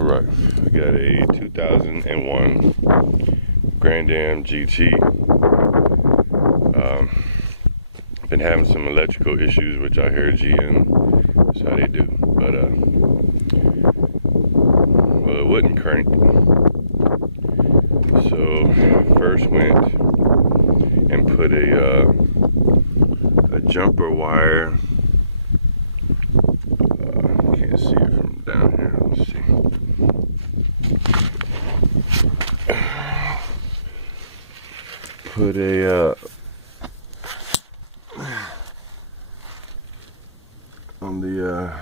Alright, we got a 2001 Grand Am GT. Been having some electrical issues, which I hear GM, that's how they do. But, well, it wouldn't crank. So, first went and put a jumper wire. Can't see it from down here. Let's see. Put a on the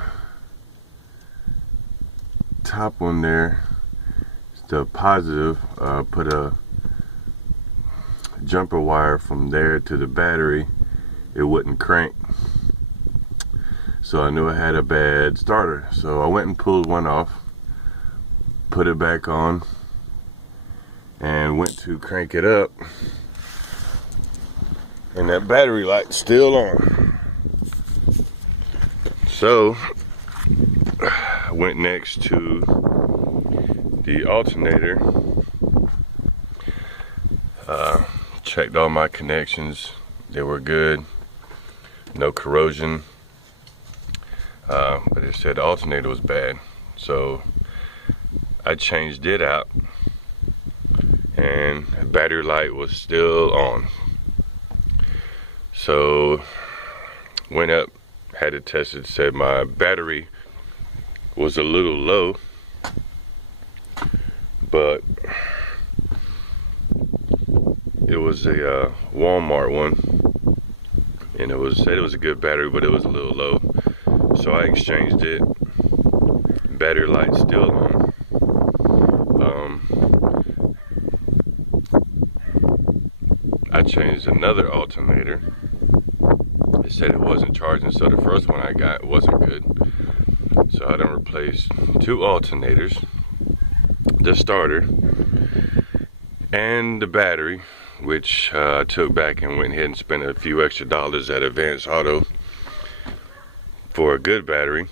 top one there, it's the positive. Put a jumper wire from there to the battery. It wouldn't crank, so I knew I had a bad starter. So I went and pulled one off, put it back on, and went to crank it up, and that battery light's still on. So I went next to the alternator, checked all my connections, they were good, no corrosion, but it said the alternator was bad. So I changed it out, and the battery light was still on. So went up, had it tested, said my battery was a little low, but it was a Walmart one, and it said it was a good battery, but it was a little low. So I exchanged it. Battery light still on. I changed another alternator. It said it wasn't charging, so the first one I got wasn't good. So I done replaced two alternators, the starter, and the battery, which I took back and went ahead and spent a few extra dollars at Advanced Auto for a good battery.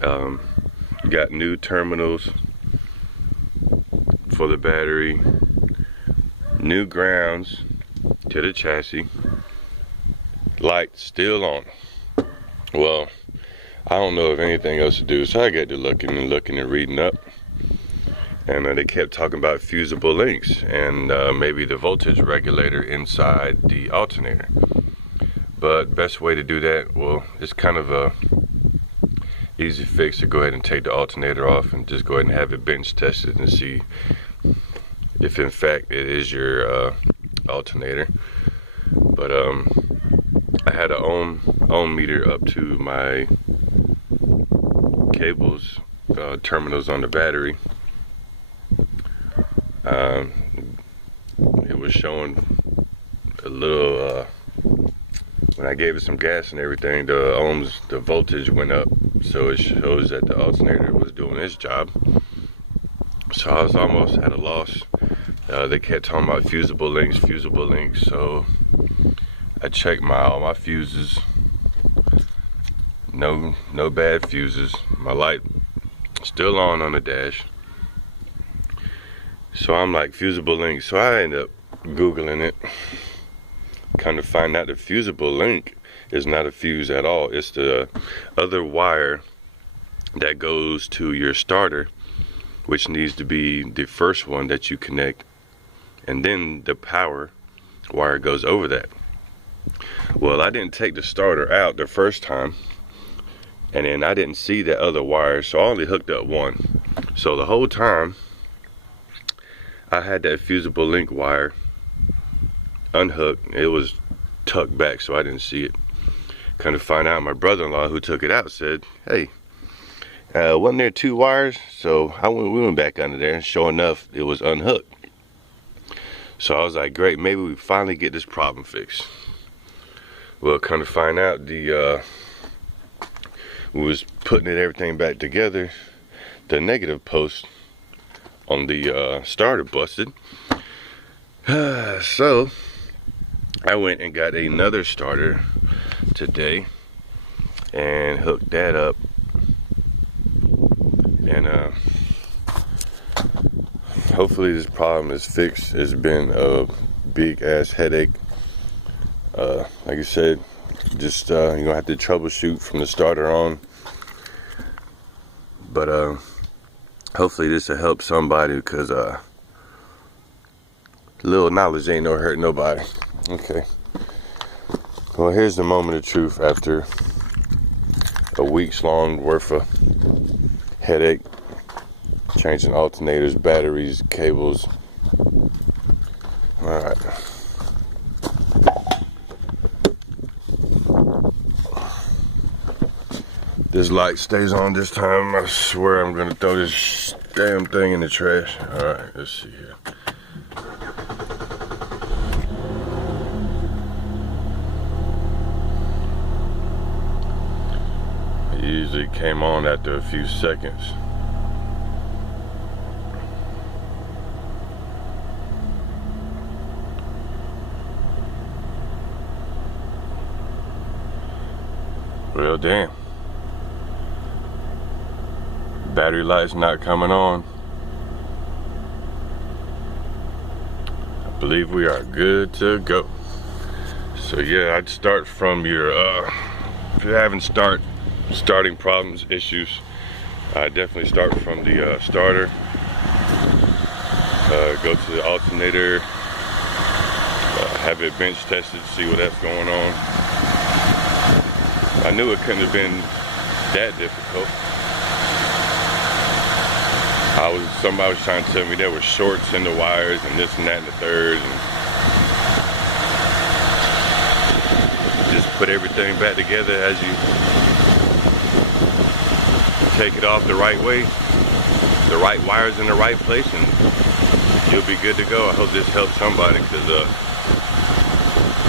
Got new terminals for the battery, new grounds to the chassis, light still on. Well, I don't know of anything else to do, so I got to looking and reading up, and they kept talking about fusible links and maybe the voltage regulator inside the alternator. But best way to do that, well, it's kind of a easy fix to go ahead and take the alternator off and just go ahead and have it bench tested and see if in fact it is your alternator. But I had an ohm meter up to my cables, terminals on the battery. It was showing a little, when I gave it some gas and everything, the voltage went up, so it shows that the alternator was doing its job. So I was almost at a loss. They kept talking about fusible links, so I checked all my fuses. No bad fuses. My light still on the dash. So I'm like, fusible link. So I ended up Googling it. Kind of find out the fusible link is not a fuse at all. It's the other wire that goes to your starter, which needs to be the first one that you connect, and then the power wire goes over that. Well, I didn't take the starter out the first time, and then I didn't see that other wire, so I only hooked up one. So the whole time I had that fusible link wire unhooked. It was tucked back, so I didn't see it. Kind of find out, my brother-in-law who took it out said, hey, wasn't there two wires? So we went back under there, and sure enough, it was unhooked. So I was like, great, maybe we finally get this problem fixed. Well, kind of find out, we was putting everything back together, the negative post on the starter busted. So I went and got another starter today and hooked that up And hopefully this problem is fixed. It's been a big ass headache. Like I said, just you're gonna have to troubleshoot from the starter on. But hopefully this will help somebody, because little knowledge ain't no hurt nobody. Okay. Well, here's the moment of truth after a week's long worth of headache, changing alternators, batteries, cables. All right. This light stays on this time. I swear I'm gonna throw this damn thing in the trash. All right, let's see here. It usually came on after a few seconds. Well, damn. Battery light's not coming on. I believe we are good to go. So yeah, I'd start from your, if you're having starting problems, issues, I definitely start from the starter. Go to the alternator, have it bench tested, see what that's going on. I knew it couldn't have been that difficult. Somebody was trying to tell me there were shorts in the wires and this and that and the third, and just put everything back together as you take it off the right way, the right wires in the right place, and you'll be good to go. I hope this helps somebody, because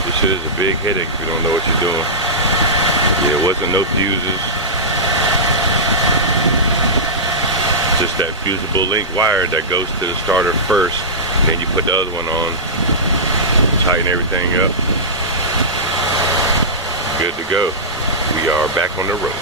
this shit is a big headache if you don't know what you're doing. Yeah, it wasn't no fuses. Just that fusible link wire that goes to the starter first, then you put the other one on, tighten everything up, good to go. We are back on the road.